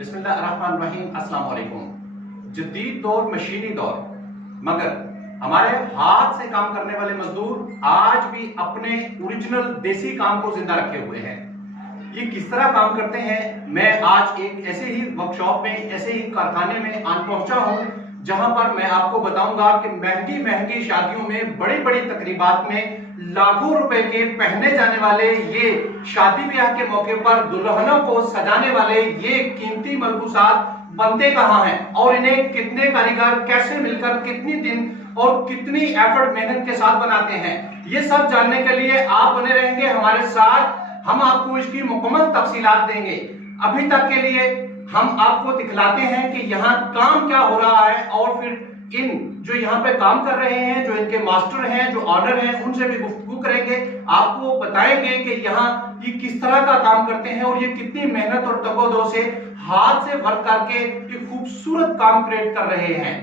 बिस्मिल्लाहिर्रहमानिर्रहीम, अस्सलाम वालेकुम। जदीद दौर मशीनी दौर, मगर हमारे हाथ से काम करने वाले मजदूर आज भी अपने ओरिजिनल देसी काम को जिंदा रखे हुए हैं। ये किस तरह काम करते हैं, मैं आज एक ऐसे ही वर्कशॉप में, ऐसे ही कारखाने में आन पहुंचा हूं, जहां पर मैं आपको बताऊंगा कि महंगी महंगी शादियों में, बड़ी बड़ी तकरीबात में लाखों रुपए के पहने जाने वाले, ये शादी ब्याह के मौके पर दुल्हनों को सजाने वाले ये कीमती मलबूसात बनते कहां हैं और इन्हें कितने कारीगर कैसे मिलकर कितनी दिन और कितनी एफर्ट मेहनत के साथ बनाते हैं। ये सब जानने के लिए आप बने रहेंगे हमारे साथ। हम आपको इसकी मुकम्मल तफसीलात देंगे। अभी तक के लिए हम आपको दिखलाते हैं कि यहाँ काम क्या हो रहा है और फिर इन जो यहाँ पे काम कर रहे हैं, जो इनके मास्टर हैं, जो ऑनर हैं, उनसे भी गुफ्तगू करेंगे। आपको बताएंगे कि यहाँ ये किस तरह का काम करते हैं और ये कितनी मेहनत और तगोदो से हाथ से वर्क करके ये खूबसूरत काम क्रिएट कर रहे हैं।